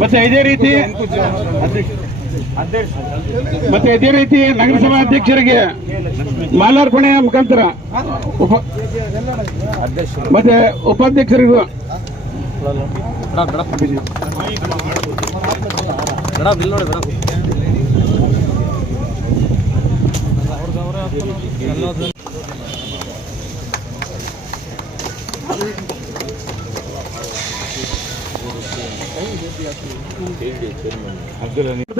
ಮತ್ತೆ ಇದೇ ರೀತಿ ಮತ್ತೆ ಇದೇ ರೀತಿ ನಗರಸಭಾ ಅಧ್ಯಕ್ಷರಿಗೆ ಮಾಲಾರ್ಪಣೆಯ ಮುಖಾಂತರ ಮತ್ತೆ ಉಪಾಧ್ಯಕ್ಷರಿಗೂ ಮಾಡ್ತಾ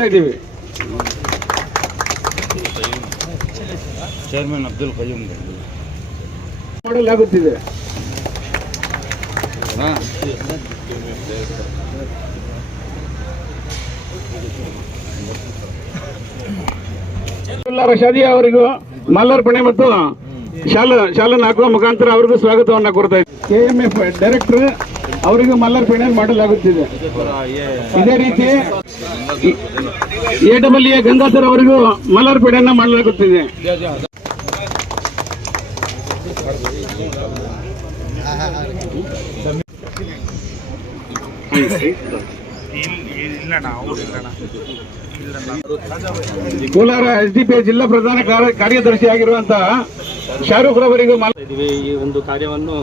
ಇದ್ದೀವಿ. ಚೇರ್ಮನ್ ಅಬ್ದುಲ್ ಕಯ್ಯೂಮ್ ಮಾಡಲಾಗುತ್ತಿದೆ ರಶಾದಿ ಅವರಿಗೂ ಮಾಲಾರ್ಪಣೆ ಮತ್ತು ಶಾಲಾ ಶಾಲಾ ಹಾಕುವ ಮುಖಾಂತರ ಅವರಿಗೂ ಸ್ವಾಗತವನ್ನು ಕೊಡ್ತಾ ಇದ್ದೀವಿ ಕೆ ಎಂ ಎಫ್ ಡೈರೆಕ್ಟರ್ ಅವರಿಗೂ ಮಲ್ಲರ್ಪಣೆ ಮಾಡಲಾಗುತ್ತಿದೆ ಇದೇ ರೀತಿ ಎ ಡಬಲ್ ಎ ಗಂಗಾಧರ್ ಅವರಿಗೂ ಮಲ್ಲರ್ಪಣೆಯನ್ನ ಮಾಡಲಾಗುತ್ತಿದೆ ಕೋಲಾರ ಎಸ್ ಡಿ ಪಿ ಜಿಲ್ಲಾ ಪ್ರಧಾನ ಕಾರ್ಯ- ಕಾರ್ಯದರ್ಶಿ ಆಗಿರುವಂತಹ ಶಾರೂಖ್ ರವರಿಗೂ ಈ ಒಂದು ಕಾರ್ಯವನ್ನು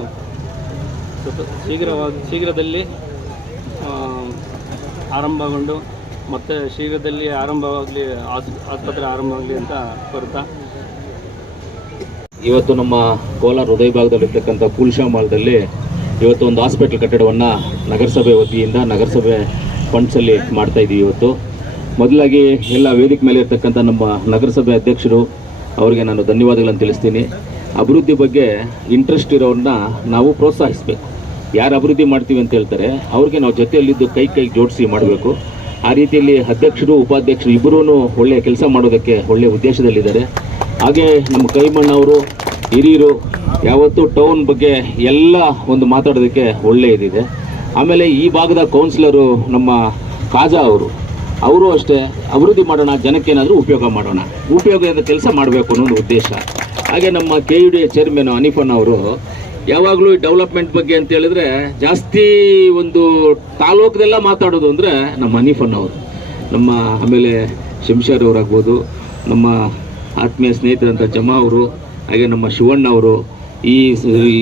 ಶೀಘ್ರವಾಗಿ ಶೀಘ್ರದಲ್ಲಿ ಆರಂಭಗೊಂಡು ಮತ್ತು ಶೀಘ್ರದಲ್ಲಿ ಆರಂಭವಾಗಲಿ ಆಸ್ಪತ್ರೆ ಆರಂಭವಾಗಲಿ ಅಂತ ಕೋರುತ್ತಾ ಇವತ್ತು ನಮ್ಮ ಕೋಲಾರ ಹೃದಯ ಭಾಗದಲ್ಲಿರ್ತಕ್ಕಂಥ ಪುಲ್ಶಾ ಮಾಲ್ದಲ್ಲಿ ಇವತ್ತು ಒಂದು ಹಾಸ್ಪಿಟ್ಲ್ ಕಟ್ಟಡವನ್ನು ನಗರಸಭೆ ವತಿಯಿಂದ ನಗರಸಭೆ ಫಂಡ್ಸಲ್ಲಿ ಮಾಡ್ತಾ ಇದ್ದೀವಿ ಇವತ್ತು. ಮೊದಲಾಗಿ ಎಲ್ಲ ವೇದಿಕೆ ಮೇಲೆ ಇರ್ತಕ್ಕಂಥ ನಮ್ಮ ನಗರಸಭೆ ಅಧ್ಯಕ್ಷರು, ಅವರಿಗೆ ನಾನು ಧನ್ಯವಾದಗಳನ್ನು ತಿಳಿಸ್ತೀನಿ. ಅಭಿವೃದ್ಧಿ ಬಗ್ಗೆ ಇಂಟ್ರೆಸ್ಟ್ ಇರೋರನ್ನ ನಾವು ಪ್ರೋತ್ಸಾಹಿಸಬೇಕು. ಯಾರು ಅಭಿವೃದ್ಧಿ ಮಾಡ್ತೀವಿ ಅಂತ ಹೇಳ್ತಾರೆ, ಅವ್ರಿಗೆ ನಾವು ಜೊತೆಯಲ್ಲಿದ್ದು ಕೈ ಕೈ ಜೋಡಿಸಿ ಮಾಡಬೇಕು. ಆ ರೀತಿಯಲ್ಲಿ ಅಧ್ಯಕ್ಷರು, ಉಪಾಧ್ಯಕ್ಷರು ಇಬ್ಬರೂ ಒಳ್ಳೆಯ ಕೆಲಸ ಮಾಡೋದಕ್ಕೆ ಒಳ್ಳೆಯ ಉದ್ದೇಶದಲ್ಲಿದ್ದಾರೆ. ಹಾಗೆ ನಮ್ಮ ಕೈಮಣ್ಣವರು ಹಿರಿಯರು, ಯಾವತ್ತೂ ಟೌನ್ ಬಗ್ಗೆ ಎಲ್ಲ ಒಂದು ಮಾತಾಡೋದಕ್ಕೆ ಒಳ್ಳೆಯದಿದೆ ಆಮೇಲೆ ಈ ಭಾಗದ ಕೌನ್ಸಿಲರು ನಮ್ಮ ಕಾಜಾ ಅವರು ಅವರು ಅಷ್ಟೇ, ಅಭಿವೃದ್ಧಿ ಮಾಡೋಣ ಜನಕ್ಕೇನಾದರೂ ಉಪಯೋಗ ಮಾಡೋಣ ಉಪಯೋಗದ ಕೆಲಸ ಮಾಡಬೇಕು ಅನ್ನೋ ಉದ್ದೇಶ. ಹಾಗೆ ನಮ್ಮ ಕೆ ಯು ಡಿ ಚೇರ್ಮನ್ ಅನಿಫನ್ ಅವರು ಯಾವಾಗಲೂ ಈ ಡೆವಲಪ್ಮೆಂಟ್ ಬಗ್ಗೆ ಅಂತ ಹೇಳಿದ್ರೆ ಜಾಸ್ತಿ ಒಂದು ತಾಲೂಕದೆಲ್ಲ ಮಾತಾಡೋದು ಅಂದರೆ ನಮ್ಮ ಹನೀಫನ್ ಅವರು ನಮ್ಮ ಆಮೇಲೆ ಶಂಶರ್ ಅವರಾಗ್ಬೋದು, ನಮ್ಮ ಆತ್ಮೀಯ ಸ್ನೇಹಿತರಂಥ ಜಮಾ ಅವರು, ಹಾಗೆ ನಮ್ಮ ಶಿವಣ್ಣ ಅವರು, ಈ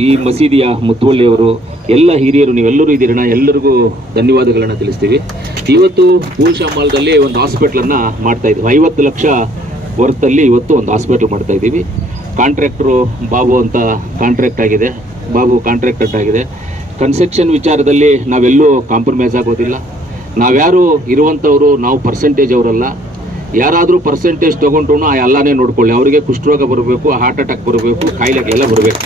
ಈ ಮಸೀದಿಯ ಮುತ್ತುವಳ್ಳಿಯವರು ಎಲ್ಲ ಹಿರಿಯರು, ನೀವೆಲ್ಲರೂ ಇದ್ದೀರಣ ಎಲ್ಲರಿಗೂ ಧನ್ಯವಾದಗಳನ್ನು ತಿಳಿಸ್ತೀವಿ. ಇವತ್ತು ಪೂಷಾ ಮಾಲ್ದಲ್ಲಿ ಒಂದು ಹಾಸ್ಪಿಟ್ಲನ್ನು ಮಾಡ್ತಾ ಇದ್ದೀವಿ. ಐವತ್ತು ಲಕ್ಷ ವರ್ತಲ್ಲಿ ಇವತ್ತು ಒಂದು ಹಾಸ್ಪಿಟ್ಲ್ ಮಾಡ್ತಾ ಇದ್ದೀವಿ. ಕಾಂಟ್ರಾಕ್ಟ್ರು ಬಾಬು ಅಂತ ಕಾಂಟ್ರಾಕ್ಟ್ ಆಗಿದೆ. ಬಾಬು ಕಾಂಟ್ರಾಕ್ಟರ್ ಆಗಿದೆ. ಕನ್ಸ್ಟ್ರಕ್ಷನ್ ವಿಚಾರದಲ್ಲಿ ನಾವೆಲ್ಲೂ ಕಾಂಪ್ರಮೈಸ್ ಆಗೋದಿಲ್ಲ. ನಾವ್ಯಾರು ಇರುವಂಥವರು ನಾವು ಪರ್ಸೆಂಟೇಜ್ ಅವರಲ್ಲ. ಯಾರಾದರೂ ಪರ್ಸೆಂಟೇಜ್ ತೊಗೊಂಡ್ರು ಆ ಎಲ್ಲನೇ ನೋಡ್ಕೊಳ್ಳಿ. ಅವರಿಗೆ ಕುಷ್ಠರೋಗ ಬರಬೇಕು ಹಾರ್ಟ್ ಅಟ್ಯಾಕ್ ಬರಬೇಕು, ಕಾಯಿಲೆಗೆಲ್ಲ ಬರಬೇಕು.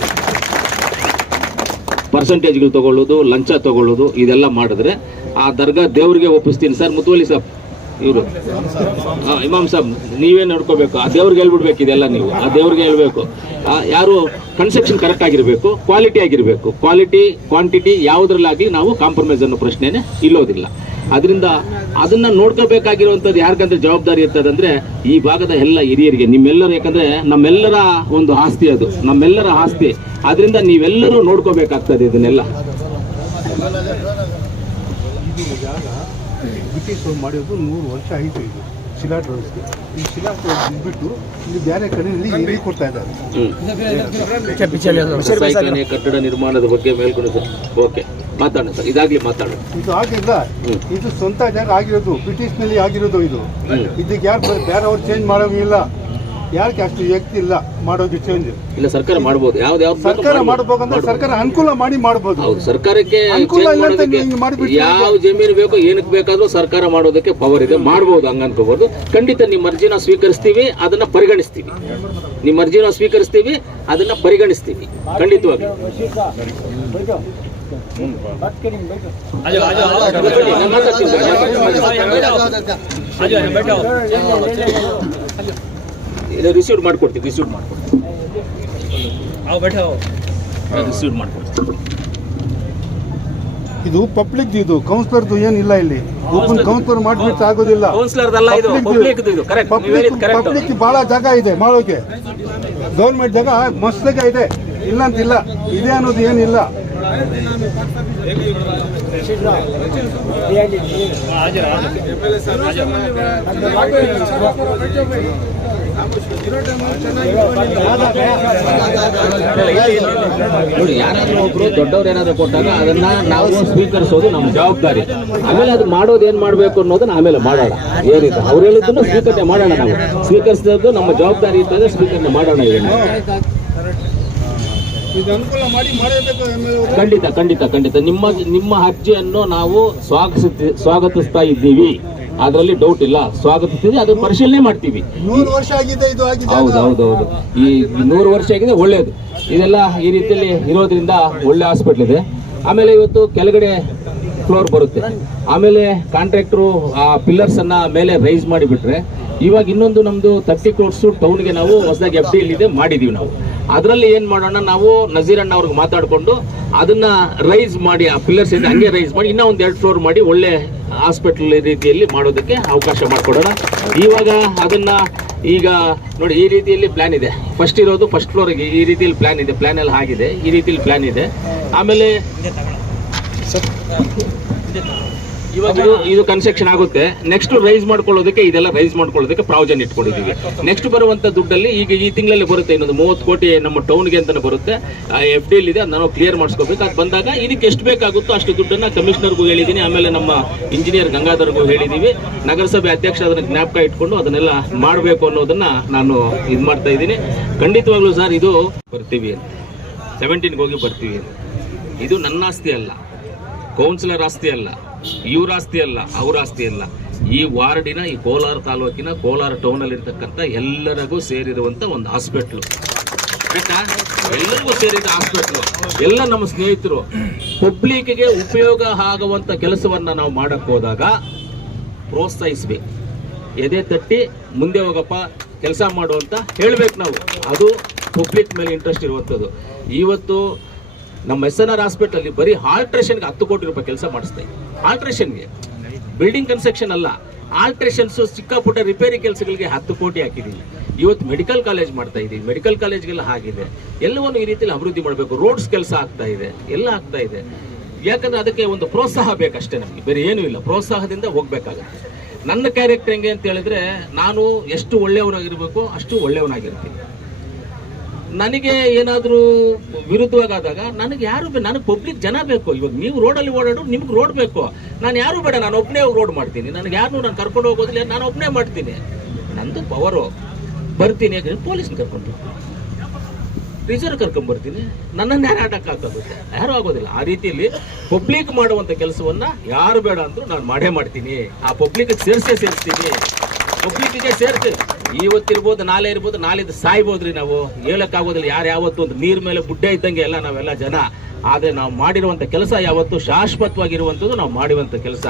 ಪರ್ಸೆಂಟೇಜ್ಗಳು ತೊಗೊಳ್ಳೋದು, ಲಂಚ ತೊಗೊಳ್ಳೋದು, ಇದೆಲ್ಲ ಮಾಡಿದ್ರೆ ಆ ದರ್ಗಾ ದೇವರಿಗೆ ಒಪ್ಪಿಸ್ತೀನಿ. ಸರ್ ಮುತುವಲ್ಲಿ ಸಾಬ್ ಇವರು ಇಮಾಮ್ ಸಾಬ್, ನೀವೇ ನೋಡ್ಕೋಬೇಕು. ಆ ದೇವ್ರಿಗೆ ಹೇಳ್ಬಿಡ್ಬೇಕು ಇದೆಲ್ಲ ನೀವು. ಆ ದೇವ್ರಿಗೆ ಹೇಳ್ಬೇಕು. ಯಾರು ಕನ್ಸ್ಟ್ರಕ್ಷನ್ ಕರೆಕ್ಟ್ ಆಗಿರಬೇಕು ಕ್ವಾಲಿಟಿ ಆಗಿರಬೇಕು. ಕ್ವಾಲಿಟಿ ಕ್ವಾಂಟಿಟಿ ಯಾವುದ್ರಲ್ಲಾಗಲಿ ನಾವು ಕಾಂಪ್ರಮೈಸ್ ಅನ್ನೋ ಪ್ರಶ್ನೆನೇ ಇಲ್ಲೋದಿಲ್ಲ. ಅದರಿಂದ ಅದನ್ನ ನೋಡ್ಕೋಬೇಕಾಗಿರುವಂಥದ್ದು ಯಾರಿಗಂದ್ರೆ ಜವಾಬ್ದಾರಿ ಇರ್ತದಂದ್ರೆ ಈ ಭಾಗದ ಎಲ್ಲ ಹಿರಿಯರಿಗೆ, ನಿಮ್ಮೆಲ್ಲರೂ ಯಾಕಂದ್ರೆ ನಮ್ಮೆಲ್ಲರ ಒಂದು ಆಸ್ತಿ ಅದು. ನಮ್ಮೆಲ್ಲರ ಆಸ್ತಿ. ಅದರಿಂದ ನೀವೆಲ್ಲರೂ ನೋಡ್ಕೋಬೇಕಾಗ್ತದೆ ಇದನ್ನೆಲ್ಲ. ಬ್ರಿಟಿಷರು ಮಾಡಿರೋದು ನೂರು ವರ್ಷ ಆಯಿತು ಇದು. ಶಿಲಾ ವ್ಯವಸ್ಥೆ ಈ ಶಿಲಾಟ್ ಬಿಟ್ಟು ಇಲ್ಲಿ ಬೇರೆ ಕಡೆಯಲ್ಲಿ ಇಲ್ಲಿ ಕೊಡ್ತಾ ಇದ್ದಾರೆ? ಕಟ್ಟಡ ನಿರ್ಮಾಣದ ಬಗ್ಗೆ ಮೇಲ್ಕೊಂಡು ಓಕೆ. ಮಾತಾಡೋಣ ಸರ್. ಇದಾಗಲಿ ಮಾತಾಡೋಣ. ಇದು ಆಗಿಲ್ಲ ಇದು ಸ್ವಂತ ಜಾಗ ಆಗಿರೋದು. ಬ್ರಿಟಿಷ್ನಲ್ಲಿ ಆಗಿರೋದು ಇದು. ಇದಕ್ಕೆ ಯಾರು ಬೇರೆಯವ್ರು ಚೇಂಜ್ ಮಾಡೋಂಗಿಲ್ಲ. ಯಾರಿಗೆ ಅಷ್ಟು ವ್ಯಕ್ತಿ ಇಲ್ಲ ಮಾಡೋದು ಚೇಂಜ್ ಇಲ್ಲ ಸರ್ಕಾರ ಮಾಡಬಹುದು ಯಾವ್ದು ಯಾವ್ದು ಸರ್ಕಾರ ಮಾಡಬೇಕಂದ್ರೆ ಸರ್ಕಾರ ಅನುಕೂಲ ಮಾಡಿ ಮಾಡಬಹುದು ಹೌದು ಸರ್ಕಾರಕ್ಕೆ ಅನುಕೂಲ ಇಲ್ಲ ಅಂತ ಯಾವ ಜಮೀನು ಬೇಕೋ ಏನಕ್ಕೆ ಬೇಕಾದ್ರೂ ಸರ್ಕಾರ ಮಾಡೋದಕ್ಕೆ ಪವರ್ ಇದೆ ಮಾಡಬಹುದು ಹಂಗ ಅನ್ಕೋಬಹುದು ಖಂಡಿತ ನಿಮ್ಮ ಅರ್ಜಿನ ಸ್ವೀಕರಿಸ್ತೀವಿ ಅದನ್ನ ಪರಿಗಣಿಸ್ತೀವಿ ನಿಮ್ಮ ಅರ್ಜಿನ ಸ್ವೀಕರಿಸ್ತೀವಿ ಅದನ್ನ ಪರಿಗಣಿಸ್ತೀವಿ ಖಂಡಿತವಾಗಿ ಮಾತಾಡ್ತೀನಿ ಇದು ರಿಸೀವ್ ಮಾಡ್ಕೊಡ್ತೀವಿ ರಿಸೀವ್ ಮಾಡ್ಕೊಡ್ತೀವಿ. ರಿಸೀವ್ ಮಾಡ್ಕೊಡ್ತೀವಿ. ಇದು ಪಬ್ಲಿಕ್ ಇದು ಕೌನ್ಸಿಲರ್ದು ಏನಿಲ್ಲ ಇಲ್ಲಿ. ಓಪನ್ ಕೌನ್ಸಿಲರ್ ಮಾಡ್ಬಿಟ್ಟು ಆಗೋದಿಲ್ಲ. ಪಬ್ಲಿಕ್ ಇದು ಕರೆಕ್ಟ್ ಕರೆಕ್ಟ್ ಪಬ್ಲಿಕ್ ಬಹಳ ಜಾಗ ಇದೆ ಮಾಡೋಕೆ. ಗೌರ್ಮೆಂಟ್ ಜಾಗ ಮಸ್ತ್ ಜಾಗ ಇದೆ. ಇಲ್ಲ ಅಂತಿಲ್ಲ ಇದೆ ಅನ್ನೋದು ಏನಿಲ್ಲ. ನೋಡಿ, ಯಾರಾದ್ರೂ ಒಬ್ರು ದೊಡ್ಡವ್ರು ಏನಾದ್ರು ಕೊಟ್ಟಾಗ ಅದನ್ನ ನಾವು ಸ್ವೀಕರಿಸೋದು ನಮ್ಮ ಜವಾಬ್ದಾರಿ. ಆಮೇಲೆ ಅದು ಮಾಡೋದು ಏನ್ ಮಾಡ್ಬೇಕು ಅನ್ನೋದನ್ನ ಆಮೇಲೆ ಮಾಡೋಣ. ಏನಿದೆ ಅವ್ರು ಹೇಳಿದ್ದನ್ನು ಸ್ವೀಕರಣೆ ಮಾಡೋಣ ನಾವು. ಸ್ವೀಕರಿಸಿದ್ದು ನಮ್ಮ ಜವಾಬ್ದಾರಿ ಇರ್ತದೆ, ಸ್ವೀಕರಣೆ ಮಾಡೋಣ ಖಂಡಿತ ಖಂಡಿತ ಖಂಡಿತ. ನಿಮ್ಮ ನಿಮ್ಮ ಅರ್ಜಿಯನ್ನು ನಾವು ಸ್ವಾಗತಿಸ್ತಾ ಇದ್ದೀವಿ. ಅದರಲ್ಲಿ ಡೌಟ್ ಇಲ್ಲ. ಸ್ವಾಗತಿಸ್ತೀವಿ ಅದನ್ನ ಪರಿಶೀಲನೆ ಮಾಡ್ತೀವಿ. ವರ್ಷ ಆಗಿದೆ ಇದು ಹೌದು ಹೌದು ಹೌದು ಈ ಈ ನೂರು ವರ್ಷ ಆಗಿದೆ ಒಳ್ಳೇದು ಇದೆಲ್ಲ ಈ ರೀತಿಯಲ್ಲಿ ಇರೋದ್ರಿಂದ ಒಳ್ಳೆ ಹಾಸ್ಪಿಟ್ಲ್ ಇದೆ. ಆಮೇಲೆ ಇವತ್ತು ಕೆಳಗಡೆ ಫ್ಲೋರ್ ಬರುತ್ತೆ. ಆಮೇಲೆ ಕಾಂಟ್ರಾಕ್ಟ್ರು ಆ ಪಿಲ್ಲರ್ಸ್ ಅನ್ನ ಮೇಲೆ ರೈಸ್ ಮಾಡಿಬಿಟ್ರೆ ಇವಾಗ ಇನ್ನೊಂದು ನಮ್ದು ತರ್ಟಿ ಕ್ರೋರ್ಸು ಟೌನ್ಗೆ ನಾವು ಹೊಸದಾಗಿ ಎಫ್ ಡಿ ಇಲ್ಲಿದೆ ಮಾಡಿದೀವಿ ನಾವು. ಅದರಲ್ಲಿ ಏನ್ ಮಾಡೋಣ, ನಾವು ನಜೀರ್ ಅಣ್ಣ ಅವ್ರಿಗೆ ಮಾತಾಡಿಕೊಂಡು ಅದನ್ನ ರೈಸ್ ಮಾಡಿ, ಆ ಪಿಲ್ಲರ್ಸ್ ಇದೆ, ಹಂಗೆ ರೈಸ್ ಮಾಡಿ, ಇನ್ನೂ ಒಂದು ಎರಡು ಫ್ಲೋರ್ ಮಾಡಿ ಒಳ್ಳೆ ಹಾಸ್ಪಿಟಲ್ ರೀತಿಯಲ್ಲಿ ಮಾಡೋದಕ್ಕೆ ಅವಕಾಶ ಮಾಡಿಕೊಡೋಣ. ಇವಾಗ ಅದನ್ನ ಈಗ ನೋಡಿ, ಈ ರೀತಿಯಲ್ಲಿ ಪ್ಲಾನ್ ಇದೆ. ಫಸ್ಟ್ ಇರೋದು ಫಸ್ಟ್ ಫ್ಲೋರ್ಗೆ ಈ ರೀತಿಯಲ್ಲಿ ಪ್ಲಾನ್ ಇದೆ. ಪ್ಲಾನ್ ಎಲ್ಲ ಆಗಿದೆ. ಈ ರೀತಿಯಲ್ಲಿ ಪ್ಲಾನ್ ಇದೆ. ಆಮೇಲೆ ಇವಾಗ ಇದು ಕನ್ಸ್ಟ್ರಕ್ಷನ್ ಆಗುತ್ತೆ. ನೆಕ್ಸ್ಟ್ ರೈಸ್ ಮಾಡ್ಕೊಳ್ಳೋದಕ್ಕೆ ಇದೆಲ್ಲ ರೈಸ್ ಮಾಡ್ಕೊಳ್ಳೋದಕ್ಕೆ ಪ್ರಾವಜನ್ ಇಟ್ಕೊಂಡಿದ್ದೀವಿ. ನೆಕ್ಸ್ಟ್ ಬರುವಂತ ದುಡ್ಡಲ್ಲಿ ಈಗ ಈ ತಿಂಗಳಲ್ಲಿ ಬರುತ್ತೆ ಇನ್ನೊಂದು ಮೂವತ್ತು ಕೋಟಿ ನಮ್ಮ ಟೌನ್ಗೆ ಅಂತಾನೆ ಬರುತ್ತೆ. ಎಫ್ ಡಿ ಇದೆ, ಅದನ್ನ ನಾವು ಕ್ಲಿಯರ್ ಮಾಡಿಸ್ಕೋಬೇಕು. ಅದು ಬಂದಾಗ ಇದಕ್ಕೆ ಎಷ್ಟು ಬೇಕಾಗುತ್ತೋ ಅಷ್ಟು ದುಡ್ಡನ್ನ ಕಮಿಷನರ್ಗೂ ಹೇಳಿದ್ದೀನಿ. ಆಮೇಲೆ ನಮ್ಮ ಇಂಜಿನಿಯರ್ ಗಂಗಾಧರ್ಗೂ ಹೇಳಿದೀವಿ. ನಗರಸಭೆ ಅಧ್ಯಕ್ಷ ಅದನ್ನ ಜ್ಞಾಪಕ ಇಟ್ಕೊಂಡು ಅದನ್ನೆಲ್ಲ ಮಾಡಬೇಕು ಅನ್ನೋದನ್ನ ನಾನು ಇದು ಮಾಡ್ತಾ ಇದ್ದೀನಿ. ಖಂಡಿತವಾಗ್ಲೂ ಸರ್, ಇದು ಬರ್ತೀವಿ. ಅಂತ ಸೆವೆಂಟೀನ್ಗೆ ಹೋಗಿ ಬರ್ತೀವಿ. ಇದು ನನ್ನ ಆಸ್ತಿ ಅಲ್ಲ. ಕೌನ್ಸಿಲರ್ ಆಸ್ತಿ ಅಲ್ಲ. ಇವ್ರ ಆಸ್ತಿ ಅಲ್ಲ ಅವ್ರ ಆಸ್ತಿ ಅಲ್ಲ. ಈ ವಾರ್ಡಿನ, ಈ ಕೋಲಾರ ತಾಲೂಕಿನ, ಕೋಲಾರ ಟೌನ್ ಅಲ್ಲಿ ಇರ್ತಕ್ಕಂಥ ಎಲ್ಲರಿಗೂ ಸೇರಿರುವಂತ ಒಂದು ಹಾಸ್ಪಿಟ್ಲು ಆಯ್ತಾ? ಎಲ್ಲರಿಗೂ ಸೇರಿದ ಹಾಸ್ಪಿಟ್ಲು ಎಲ್ಲ ನಮ್ಮ ಸ್ನೇಹಿತರು ಪಬ್ಲಿಕ್ಗೆ ಉಪಯೋಗ ಆಗುವಂತ ಕೆಲಸವನ್ನ ನಾವು ಮಾಡಕ್ ಹೋದಾಗ ಪ್ರೋತ್ಸಾಹಿಸ್ಬೇಕು. ಎದೆ ತಟ್ಟಿ ಮುಂದೆ ಹೋಗಪ್ಪ, ಕೆಲಸ ಮಾಡು ಅಂತ ಹೇಳ್ಬೇಕು ನಾವು. ಅದು ಪಬ್ಲಿಕ್ ಮೇಲೆ ಇಂಟ್ರೆಸ್ಟ್ ಇರುವಂಥದ್ದು. ಇವತ್ತು ನಮ್ಮ ಎಸ್ ಎನ್ ಆರ್ ಹಾಸ್ಪಿಟಲ್ ಬರೀ ಆಲ್ಟ್ರೇಷನ್ಗೆ ಹತ್ತು ಕೋಟಿ ರೂಪಾಯಿ ಕೆಲಸ ಮಾಡಿಸ್ತಾ ಆಲ್ಟ್ರೇಷನ್ ಆಲ್ಟ್ರೇಷನ್ಗೆ. ಬಿಲ್ಡಿಂಗ್ ಕನ್ಸ್ಟ್ರಕ್ಷನ್ ಅಲ್ಲ, ಆಲ್ಟ್ರೇಷನ್ಸ್ ಚಿಕ್ಕ ರಿಪೇರಿ ಕೆಲಸಗಳಿಗೆ ಹತ್ತು ಕೋಟಿ ಹಾಕಿದ್ದೀವಿ ಇವತ್ತು ಮೆಡಿಕಲ್ ಕಾಲೇಜ್ ಮಾಡ್ತಾ ಇದ್ದೀವಿ ಮೆಡಿಕಲ್ ಕಾಲೇಜ್ಗೆಲ್ಲ ಆಗಿದೆ ಎಲ್ಲವನ್ನು ಈ ರೀತಿಯಲ್ಲಿ ಅಭಿವೃದ್ಧಿ ಮಾಡಬೇಕು. ರೋಡ್ಸ್ ಕೆಲಸ ಆಗ್ತಾ ಇದೆ. ಎಲ್ಲ ಆಗ್ತಾ ಇದೆ. ಯಾಕಂದ್ರೆ ಅದಕ್ಕೆ ಒಂದು ಪ್ರೋತ್ಸಾಹ ಬೇಕಷ್ಟೇ ನಮಗೆ. ಬೇರೆ ಏನೂ ಇಲ್ಲ. ಪ್ರೋತ್ಸಾಹದಿಂದ ಹೋಗ್ಬೇಕಾಗತ್ತೆ. ನನ್ನ ಕ್ಯಾರೆಕ್ಟರ್ ಹೆಂಗೆ ಅಂತ ಹೇಳಿದ್ರೆ, ನಾನು ಎಷ್ಟು ಒಳ್ಳೆಯವನಾಗಿರ್ಬೇಕು, ಅಷ್ಟು ಒಳ್ಳೆಯವನಾಗಿರ್ತೀನಿ. ನನಗೆ ಏನಾದರೂ ವಿರುದ್ಧವಾಗಾದಾಗ ನನಗೆ ಯಾರು ನನಗೆ ಪಬ್ಲಿಕ್ ಜನ ಬೇಕು. ಇವಾಗ ನೀವು ರೋಡಲ್ಲಿ ಓಡಾಡು ನಿಮ್ಗೆ ರೋಡ್ ಬೇಕು. ನಾನು ಯಾರು ಬೇಡ, ನಾನು ಒಬ್ಬನೇ ರೋಡ್ ಮಾಡ್ತೀನಿ. ನನಗೆ ಯಾರು ನಾನು ಕರ್ಕೊಂಡು ಹೋಗೋದಿಲ್ಲ ನಾನು ಒಬ್ಬನೇ ಮಾಡ್ತೀನಿ. ನಂದು ಪವರು ಬರ್ತೀನಿ ಯಾಕಂದ್ರೆ ಪೊಲೀಸ್ನ ಕರ್ಕೊಂಡು ರಿಸರ್ವ್ ಕರ್ಕೊಂಡ್ಬರ್ತೀನಿ ನನ್ನನ್ನು ಯಾರು ಆಟಕ್ಕಾಗುತ್ತೆ ಯಾರು ಆಗೋದಿಲ್ಲ. ಆ ರೀತಿಯಲ್ಲಿ ಪಬ್ಲಿಕ್ ಮಾಡುವಂಥ ಕೆಲಸವನ್ನು ಯಾರು ಬೇಡ ಅಂದರೂ ನಾನು ಮಾಡೇ ಮಾಡ್ತೀನಿ. ಆ ಪಬ್ಲಿಕ್ ಸೇರಿಸೇ ಸೇರಿಸ್ತೀನಿ. ಪಬ್ಲಿಕ್ಗೆ ಸೇರ್ತೀವಿ ಇವತ್ತಿರ್ಬೋದು ನಾಳೆ ಇರ್ಬೋದು, ನಾಳಿದ್ದು ಸಾಯ್ಬೋದ್ರಿ ನಾವು. ಹೇಳಕ್ಕಾಗೋದಿಲ್ಲ ಯಾರು ಯಾವತ್ತು ಒಂದು ನೀರ್ ಮೇಲೆ ಬುಡ್ಡೆ ಇದ್ದಂಗೆ ಎಲ್ಲ ನಾವೆಲ್ಲ ಜನ. ಆದ್ರೆ ನಾವು ಮಾಡಿರುವಂತ ಕೆಲಸ ಯಾವತ್ತು? ಶಾಶ್ವತವಾಗಿರುವಂಥದ್ದು ನಾವು ಮಾಡುವಂತ ಕೆಲಸ.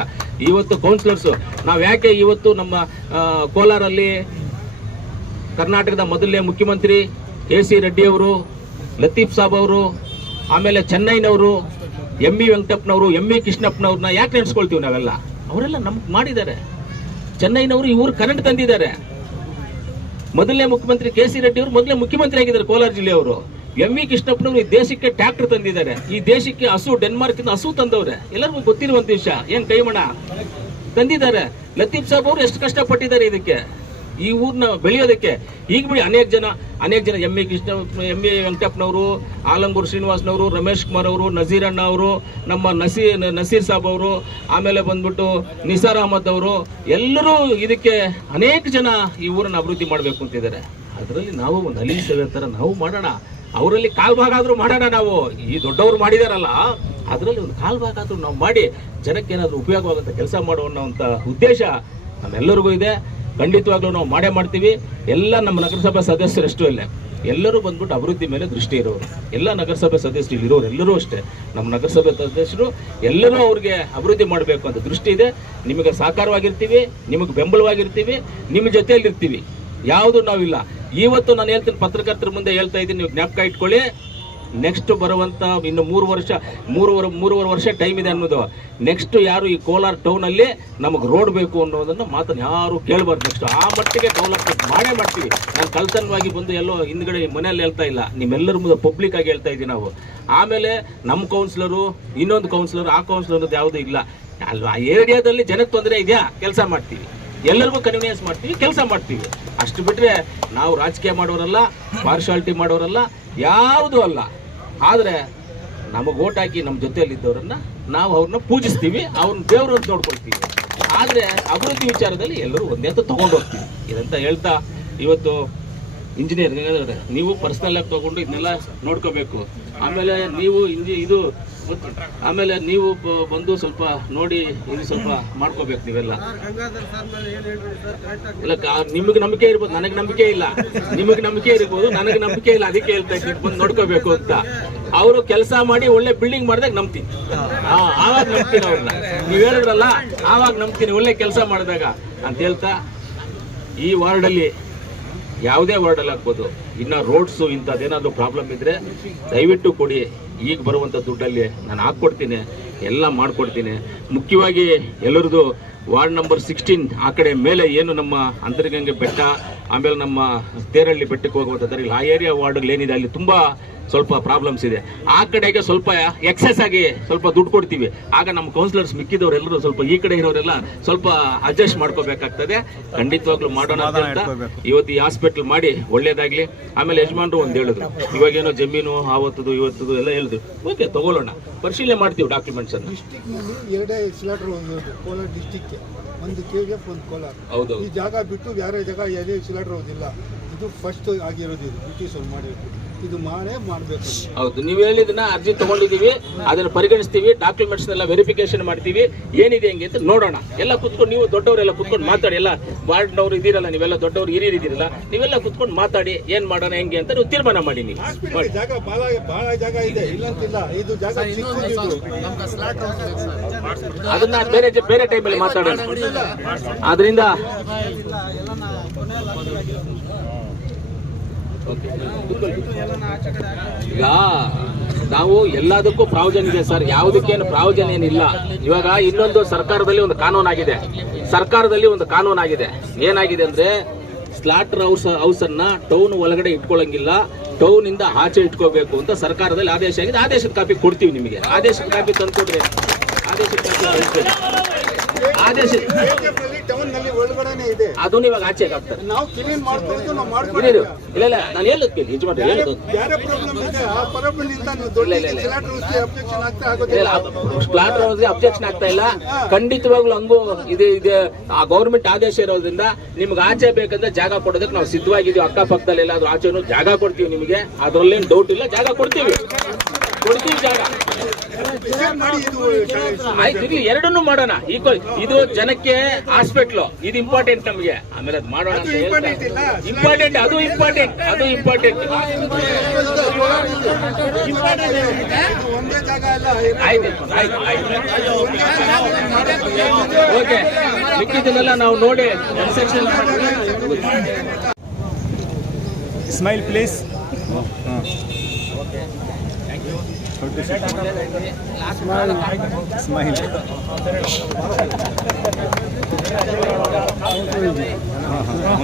ಇವತ್ತು ಕೌನ್ಸಿಲರ್ಸ್ ನಾವು ಯಾಕೆ ಇವತ್ತು ನಮ್ಮ ಕೋಲಾರಲ್ಲಿ ಕರ್ನಾಟಕದ ಮೊದಲನೇ ಮುಖ್ಯಮಂತ್ರಿ ಕೆ ಸಿ ರೆಡ್ಡಿ ಅವರು, ಲತೀಫ್ ಸಾಬ್ ಅವರು, ಆಮೇಲೆ ಚೆನ್ನೈನವರು ಎಂ ಇ ವೆಂಕಟಪ್ಪನವರು ಎಂ ಇ ಕೃಷ್ಣಪ್ಪನವ್ರನ್ನ ಯಾಕೆ ನೆನೆಸ್ಕೊಳ್ತೀವಿ ನಾವೆಲ್ಲ? ಅವರೆಲ್ಲ ನಮ್ಗೆ ಮಾಡಿದ್ದಾರೆ. ಚೆನ್ನೈನವರು ಇವರು ಕರೆಂಟ್ ತಂದಿದ್ದಾರೆ. ಮೊದಲನೇ ಮುಖ್ಯಮಂತ್ರಿ ಕೆ ಸಿ ರೆಡ್ಡಿ ಅವರು ಮೊದಲೇ ಮುಖ್ಯಮಂತ್ರಿ ಆಗಿದ್ದಾರೆ ಕೋಲಾರ ಜಿಲ್ಲೆಯವರು ಎಂ ವಿ ಕೃಷ್ಣಪ್ಪನವರು ಈ ದೇಶಕ್ಕೆ ಟ್ರ್ಯಾಕ್ಟರ್ ತಂದಿದ್ದಾರೆ. ಈ ದೇಶಕ್ಕೆ ಹಸು ಡೆನ್ಮಾರ್ಕ್ ಇಂದ ಹಸು ತಂದವ್ರೆ. ಎಲ್ಲರಿಗೂ ಗೊತ್ತಿರುವಂತ ವಿಷಯ, ಏನ್ ಕೈಮಣ? ತಂದಿದ್ದಾರೆ. ಲತೀಫ್ ಸಾಬ್ ಅವರು ಎಷ್ಟು ಕಷ್ಟಪಟ್ಟಿದ್ದಾರೆ ಇದಕ್ಕೆ? ಈ ಊರ್ನ ಬೆಳೆಯೋದಕ್ಕೆ ಈಗ ಬಿಡಿ ಅನೇಕ ಜನ ಅನೇಕ ಜನ M A Krishna M A ವೆಂಕಟಪ್ಪನವರು, Alangur ಶ್ರೀನಿವಾಸ್ನವರು, ರಮೇಶ್ ಕುಮಾರ್ ಅವರು, ನಜೀರ್ ಅಣ್ಣ ಅವರು, ನಮ್ಮ ನಸೀರ್ ನಸೀರ್ ಸಾಬ್ ಅವರು, ಆಮೇಲೆ ಬಂದ್ಬಿಟ್ಟು ನಿಸಾರ್ ಅಹಮದ್ ಅವರು, ಎಲ್ಲರೂ ಇದಕ್ಕೆ ಅನೇಕ ಜನ ಈ ಊರನ್ನು ಅಭಿವೃದ್ಧಿ ಮಾಡಬೇಕು ಅಂತಿದ್ದಾರೆ ಅದರಲ್ಲಿ ನಾವು ಒಂದು ಅಲಿ ಸೇವೆ ಥರ ನಾವು ಮಾಡೋಣ. ಅವರಲ್ಲಿ ಕಾಲ್ ಭಾಗ ಆದ್ರೂ ಮಾಡೋಣ ನಾವು. ಈ ದೊಡ್ಡವರು ಮಾಡಿದಾರಲ್ಲ, ಅದರಲ್ಲಿ ಒಂದು ಕಾಲ್ ಭಾಗ ಆದ್ರೂ ನಾವು ಮಾಡಿ ಜನಕ್ಕೆ ಏನಾದರೂ ಉಪಯೋಗವಾಗುವಂಥ ಕೆಲಸ ಮಾಡುವಂಥ ಉದ್ದೇಶ ನಮ್ಮೆಲ್ಲರಿಗೂ ಇದೆ. ಖಂಡಿತವಾಗ್ಲೂ ನಾವು ಮಾಡೇ ಮಾಡ್ತೀವಿ. ಎಲ್ಲ ನಮ್ಮ ನಗರಸಭಾ ಸದಸ್ಯರಷ್ಟು ಇಲ್ಲ ಎಲ್ಲರೂ ಬಂದ್ಬಿಟ್ಟು ಅಭಿವೃದ್ಧಿ ಮೇಲೆ ದೃಷ್ಟಿ ಇರೋರು. ಎಲ್ಲ ನಗರಸಭೆ ಸದಸ್ಯರು ಇಲ್ಲಿರೋರು ಎಲ್ಲರೂ ಅಷ್ಟೇ. ನಮ್ಮ ನಗರಸಭೆ ಸದಸ್ಯರು ಎಲ್ಲರೂ ಅವ್ರಿಗೆ ಅಭಿವೃದ್ಧಿ ಮಾಡಬೇಕು ಅಂತ ದೃಷ್ಟಿ ಇದೆ. ನಿಮಗೆ ಸಾಕಾರವಾಗಿರ್ತೀವಿ, ನಿಮಗೆ ಬೆಂಬಲವಾಗಿರ್ತೀವಿ, ನಿಮ್ಮ ಜೊತೆಯಲ್ಲಿರ್ತೀವಿ. ಯಾವುದು ನಾವಿಲ್ಲ. ಇವತ್ತು ನಾನು ಹೇಳ್ತೀನಿ ಪತ್ರಕರ್ತರ ಮುಂದೆ ಹೇಳ್ತಾ ಇದ್ದೀನಿ, ನೀವು ಜ್ಞಾಪಕ ಇಟ್ಕೊಳ್ಳಿ. ನೆಕ್ಸ್ಟ್ ಬರುವಂಥ ಇನ್ನು ಮೂರು ವರ್ಷ ಮೂರುವರೆ ಮೂರುವರೆ ವರ್ಷ ಟೈಮ್ ಇದೆ ಅನ್ನೋದು. ನೆಕ್ಸ್ಟ್ ಯಾರು ಈ ಕೋಲಾರ ಟೌನಲ್ಲಿ ನಮಗೆ ರೋಡ್ ಬೇಕು ಅನ್ನೋದನ್ನು ಮಾತನ್ನು ಯಾರು ಕೇಳಬಾರ್ದು ನೆಕ್ಸ್ಟ್ ಆ ಮಟ್ಟಿಗೆ ಡೆವಲಪ್ಮೆಂಟ್ ಮಾಡೇ ಮಾಡ್ತೀವಿ. ನಾನು ಕಲ್ತನವಾಗಿ ಬಂದು ಎಲ್ಲೋ ಹಿಂದ್ಗಡೆ ಮನೆಯಲ್ಲಿ ಹೇಳ್ತಾ ಇಲ್ಲ. ನಿಮ್ಮೆಲ್ಲರ ಮುಂದೆ ಪಬ್ಲಿಕ್ ಆಗಿ ಹೇಳ್ತಾ ಇದ್ದೀವಿ ನಾವು. ಆಮೇಲೆ ನಮ್ಮ ಕೌನ್ಸಿಲರು ಇನ್ನೊಂದು ಕೌನ್ಸಿಲರ್ ಆ ಕೌನ್ಸಿಲರ್ ಅನ್ನೋದು ಯಾವುದೂ ಇಲ್ಲ. ಅಲ್ವಾ? ಏರಿಯಾದಲ್ಲಿ ಜನಕ್ಕೆ ತೊಂದರೆ ಇದೆಯಾ? ಕೆಲಸ ಮಾಡ್ತೀವಿ. ಎಲ್ಲರಿಗೂ ಕನ್ವಿನಿಯನ್ಸ್ ಮಾಡ್ತೀವಿ, ಕೆಲಸ ಮಾಡ್ತೀವಿ. ಅಷ್ಟು ಬಿಟ್ಟರೆ ನಾವು ರಾಜಕೀಯ ಮಾಡೋರಲ್ಲ ಪಾರ್ಶಾಲಿಟಿ ಮಾಡೋರಲ್ಲ, ಯಾವುದೂ ಅಲ್ಲ. ಆದರೆ ನಮಗೆ ಓಟ್ ಹಾಕಿ ನಮ್ಮ ಜೊತೆಯಲ್ಲಿದ್ದವ್ರನ್ನ ನಾವು ಅವ್ರನ್ನ ಪೂಜಿಸ್ತೀವಿ, ಅವ್ರನ್ನ ದೇವರು ಅಂತ ನೋಡ್ಕೊಳ್ತೀವಿ. ಆದರೆ ಅಭಿವೃದ್ಧಿ ವಿಚಾರದಲ್ಲಿ ಎಲ್ಲರೂ ಒಂದೇ ಅಂತ ತೊಗೊಂಡು ಹೋಗ್ತೀವಿ. ಇದಂತ ಹೇಳ್ತಾ ಇವತ್ತು ಇಂಜಿನಿಯರ್ ನೀವು ಪರ್ಸನಲ್ ಆಗಿ ತೊಗೊಂಡು ಇದನ್ನೆಲ್ಲ ನೋಡ್ಕೋಬೇಕು. ಆಮೇಲೆ ನೀವು ಇಂಜಿ ಇದು ಆಮೇಲೆ ನೀವು ಬಂದು ಸ್ವಲ್ಪ ನೋಡಿ ಇದು ಸ್ವಲ್ಪ ಮಾಡ್ಕೋಬೇಕು ನೀವೆಲ್ಲ. ಇಲ್ಲ ನಿಮಗೆ ನಂಬಿಕೆ ಇರ್ಬೋದು, ನನಗೆ ನಂಬಿಕೆ ಇಲ್ಲ. ನಿಮಗೆ ನಂಬಿಕೆ ಇರ್ಬೋದು, ನನಗೆ ನಂಬಿಕೆ ಇಲ್ಲ, ಅದಕ್ಕೆ ಹೇಳ್ತಾ ಇದ್ದೀನಿ. ಬಂದು ನೋಡ್ಕೋಬೇಕು ಅಂತ. ಅವರು ಕೆಲಸ ಮಾಡಿ ಒಳ್ಳೆ ಬಿಲ್ಡಿಂಗ್ ಮಾಡಿದಾಗ ನಂಬ್ತೀನಿ. ಆವಾಗ ನಂಬ್ತೀನಿ ಅವ್ರನ್ನ. ನೀವು ಹೇಳಿದ್ರಲ್ಲ, ಆವಾಗ ನಂಬ್ತೀನಿ, ಒಳ್ಳೆ ಕೆಲಸ ಮಾಡಿದಾಗ. ಅಂತ ಹೇಳ್ತಾ, ಈ ವಾರ್ಡಲ್ಲಿ ಯಾವುದೇ ವಾರ್ಡಲ್ಲಿ ಆಗ್ಬೋದು. ಇನ್ನು ರೋಡ್ಸು ಇಂಥದ್ದೇನಾದರೂ ಪ್ರಾಬ್ಲಮ್ ಇದ್ದರೆ ದಯವಿಟ್ಟು ಕೊಡಿ. ಈಗ ಬರುವಂಥ ದುಡ್ಡಲ್ಲಿ ನಾನು ಹಾಕ್ಕೊಡ್ತೀನಿ ಎಲ್ಲ ಮಾಡಿಕೊಡ್ತೀನಿ. ಮುಖ್ಯವಾಗಿ ಎಲ್ಲರದು ವಾರ್ಡ್ ನಂಬರ್ ಸಿಕ್ಸ್ಟೀನ್ ಆ ಕಡೆ ಮೇಲೆ ಏನು ನಮ್ಮ ಅಂತರ್ಗಂಗೆ ಬೆಟ್ಟ ಆಮೇಲೆ ನಮ್ಮ ತೇರಳ್ಳಿ ಬೆಟ್ಟಕ್ಕೆ ಹೋಗುವಂಥ ಇಲ್ಲಿ ಆ ಏರಿಯಾ ಏನಿದೆ ಅಲ್ಲಿ ತುಂಬ ಸ್ವಲ್ಪ ಪ್ರಾಬ್ಲಮ್ಸ್ ಇದೆ. ಆ ಕಡೆಗೆ ಸ್ವಲ್ಪ ಎಕ್ಸೆಸ್ ಆಗಿ ಸ್ವಲ್ಪ ದುಡ್ಡು ಕೊಡ್ತೀವಿ. ಆಗ ನಮ್ಮ ಕೌನ್ಸಿಲರ್ಸ್ ಮಿಕ್ಕಿದವರೆಲ್ಲರೂ ಸ್ವಲ್ಪ ಈ ಕಡೆ ಇರೋರೆಲ್ಲ ಸ್ವಲ್ಪ ಅಡ್ಜಸ್ಟ್ ಮಾಡ್ಕೋಬೇಕಾಗ್ತದೆ. ಖಂಡಿತವಾಗ್ಲೂ ಮಾಡೋಣ ಇವತ್ತು ಈ ಹಾಸ್ಪಿಟ್ಲ್ ಮಾಡಿ ಒಳ್ಳೇದಾಗ್ಲಿ. ಆಮೇಲೆ ಯಜಮಾನ್ರು ಒಂದು ಹೇಳಿದ್ರು ಇವಾಗೇನೋ ಜಮೀನು ಆವತ್ತದು ಇವತ್ತದು ಎಲ್ಲ ಹೇಳಿದ್ರು. ಓಕೆ ತಗೊಳ್ಳೋಣ. ಪರಿಶೀಲನೆ ಮಾಡ್ತೀವಿ ಡಾಕ್ಯುಮೆಂಟ್ಸ್ ಅನ್ನು. ಎರಡೇ ಸಿಲಿಂಡರ್ ಇರೋದು ಕೋಲಾರ ಡಿಸ್ಟಿಕ್ಗೆ ಒಂದು ಕೆ ಎಫ್ ಒಂದು ಕೋಲಾರ. ಹೌದು ಈ ಜಾಗ ಬಿಟ್ಟು ಬೇರೆ ಜಾಗ ಎಲ್ಲಿ ಸಿಲಿಂಡರ್ ಹೋದಿಲ್ಲ ಇದು ಫಸ್ಟ್ ಆಗಿರೋದು ಇದು ಬ್ರಿಟಿಷ್ ಅವ್ರು ಮಾಡಿರೋದು. ಇದು ಮಾಡೇ ಮಾಡಬೇಕು ಹೌದು ನೀವು ಹೇಳಿದನ್ನ ಅರ್ಜಿ ತಗೊಂಡಿದೀವಿ ಅದನ್ನ ಪರಿಗಣಿಸ್ತೀವಿ ಡಾಕ್ಯುಮೆಂಟ್ಸ್ ಎಲ್ಲ ವೆರಿಫಿಕೇಶನ್ ಮಾಡ್ತೀವಿ ಏನಿದೆ ಹೆಂಗೆ ಅಂತ ನೋಡೋಣ. ಎಲ್ಲ ಕುತ್ಕೊಂಡು ನೀವು ದೊಡ್ಡವರೆಲ್ಲ ಕುತ್ಕೊಂಡು ಮಾತಾಡಿ ಎಲ್ಲ ವಾರ್ಡ್ನವ್ರು ಇದೀರಲ್ಲ ನೀವೆಲ್ಲ ದೊಡ್ಡವ್ರು ಹಿರಿಯರು ಇದೀರಲ್ಲ ನೀವೆಲ್ಲ ಕುತ್ಕೊಂಡು ಮಾತಾಡಿ ಏನ್ ಮಾಡೋಣ ಹೆಂಗೆ ಅಂತ ನೀವು ತೀರ್ಮಾನ ಮಾಡಿ ನೀವು. ಜಾಗ ಬಹಳ ಬಹಳ ಜಾಗ ಇದೆ ಇಲ್ಲಂತಿಲ್ಲ ಇದು ಜಾಗ. ಅದನ್ನ ಬೇರೆ ಜ- ಬೇರೆ ಟೈಮಲ್ಲಿ ಮಾತಾಡೋಣ. ಆದ್ರಿಂದ ಈಗ ನಾವು ಎಲ್ಲದಕ್ಕೂ ಪ್ರಾವಜನ್ ಇದೆ ಸರ್. ಯಾವುದಕ್ಕೇನು ಪ್ರಾವಜನ್ ಏನಿಲ್ಲ. ಇವಾಗ ಇನ್ನೊಂದು ಸರ್ಕಾರದಲ್ಲಿ ಒಂದು ಕಾನೂನಾಗಿದೆ. ಸರ್ಕಾರದಲ್ಲಿ ಒಂದು ಕಾನೂನಾಗಿದೆ. ಏನಾಗಿದೆ ಅಂದ್ರೆ ಸ್ಲಾಟರ್ ಹೌಸ್ ಹೌಸ್ ಅನ್ನ ಟೌನ್ ಒಳಗಡೆ ಇಟ್ಕೊಳ್ಳಂಗಿಲ್ಲ ಟೌನ್ ಇಂದ ಆಚೆ ಇಟ್ಕೋಬೇಕು ಅಂತ ಸರ್ಕಾರದಲ್ಲಿ ಆದೇಶ ಆಗಿದೆ. ಆದೇಶದ ಕಾಪಿ ಕೊಡ್ತೀವಿ ನಿಮಗೆ. ಆದೇಶದ ಕಾಪಿ ತಂದ್ಕೊಡ್ರಿ. ಆದೇಶದ ಕಾಪಿ ಆದೇಶ ಇದೆ. ಅದನ್ನು ಇವಾಗ ಆಚೆ ಹಾಕ್ತಾರೆ. ನಾವು ಕ್ಲೀನ್ ಮಾಡ್ಕೊಳ್ಳೋದು ನಾವು ಇಲ್ಲ ಇಲ್ಲ ಇಲ್ಲ ನಾನು ಹೇಳೋದು ಕೇಳಿ ಯಜಮಾನ್ರೆ ಹೇಳೋದು ಬೇರೆ ಪ್ರಾಬ್ಲಮ್ ಇದೆ. ಆ ಪ್ರಾಬ್ಲಮ್ ದೊಡ್ಡ. ಸಿಲಿಂಡರ್ ಅಬ್ಜೆಕ್ಷನ್ ಆಗ್ತಾ ಆಗೋದಿಲ್ಲ. ಅಬ್ಜೆಕ್ಷನ್ ಆಗ್ತಾ ಇಲ್ಲ. ಖಂಡಿತವಾಗ್ಲೂ ಹಂಗು ಇದೆ ಇದೆ ಆ ಗೌರ್ಮೆಂಟ್ ಆದೇಶ ಇರೋದ್ರಿಂದ ನಿಮ್ಗೆ ಆಚೆ ಬೇಕಂದ್ರೆ ಜಾಗ ಕೊಡೋದಕ್ಕೆ ನಾವು ಸಿದ್ಧವಾಗಿದ್ದೀವಿ. ಅಕ್ಕಪಕ್ಕದಲ್ಲಿ ಎಲ್ಲಾದ್ರೂ ಆಚೆನೂ ಜಾಗ ಕೊಡ್ತೀವಿ ನಿಮಗೆ. ಅದ್ರಲ್ಲೇನು ಡೌಟ್ ಇಲ್ಲ ಜಾಗ ಕೊಡ್ತೀವಿ. ಕೊಡ್ತೀವಿ ಜಾಗ. ಆಯ್ತು ಇರ್ಲಿ ಎರಡನ್ನೂ ಮಾಡೋಣ. ಈಕ್ವಲ್ ಇದು ಜನಕ್ಕೆ ಹಾಸ್ಪಿಟ್ಲು ಇದು ಇಂಪಾರ್ಟೆಂಟ್ ನಮಗೆ. ಆಮೇಲೆ ಅದು ಮಾಡೋಣ ಅಂತ. ಇಂಪಾರ್ಟೆಂಟ್ ಅದು ಇಂಪಾರ್ಟೆಂಟ್ ಅದು ಇಂಪಾರ್ಟೆಂಟ್ ಓಕೆ ಒಂದೇ ಜಾಗ ಅಲ್ಲ ಆಯ್ತು ಆಯ್ತು ಆಯ್ತು. ಓಕೆ ಮಿಕ್ಕಿದ್ದನ್ನೆಲ್ಲ ನಾವು ನೋಡಿ. छोटी सी। स्माइल हाँ हाँ।, हाँ।